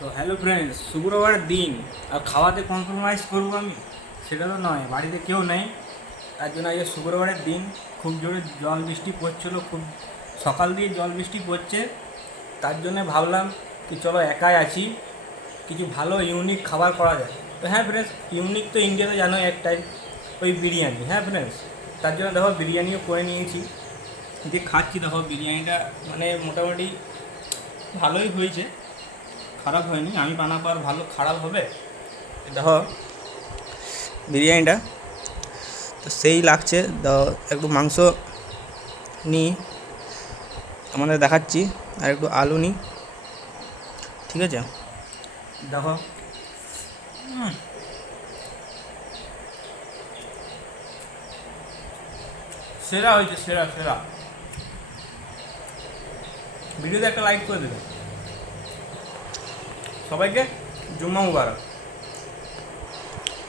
তো hello friends, শুক্রবারের দিন আর খাওয়াতে কম্প্রোমাইজ করবো আমি? সেটা তো নয়, বাড়িতে কেউ নেই। তার জন্য আজকে শুক্রবারের দিন, খুব জোরে জল বৃষ্টি পড়ছিল, খুব সকাল দিয়ে জল বৃষ্টি পড়ছে। তার জন্য ভাবলাম কি চলো, একাই আছি, কিছু ভালো ইউনিক খাবার করা যায়। তো হ্যাঁ ফ্রেন্ডস, ইউনিক তো ইন্ডিয়াতে জানো একটাই, ওই বিরিয়ানি। হ্যাঁ ফ্রেন্ডস, তার জন্য দেখো বিরিয়ানিও করে নিয়েছি, যে খাচ্ছি। দেখো বিরিয়ানিটা মানে মোটামুটি ভালোই হয়েছে, খারাপ হয়নি। আমি বানাবো আর ভালো খারাপ হবে? দেখো বিরিয়ানিটা তো সেই লাগছে। একটু মাংস নিই, আমাদের দেখাচ্ছি, আর একটু আলু নিই, ঠিক আছে? দেখো সেরা হয়েছে, সেরা সেরা। ভিডিওতে একটা লাইক করে দেবে। সবাইকে জুম্মা মুবারক।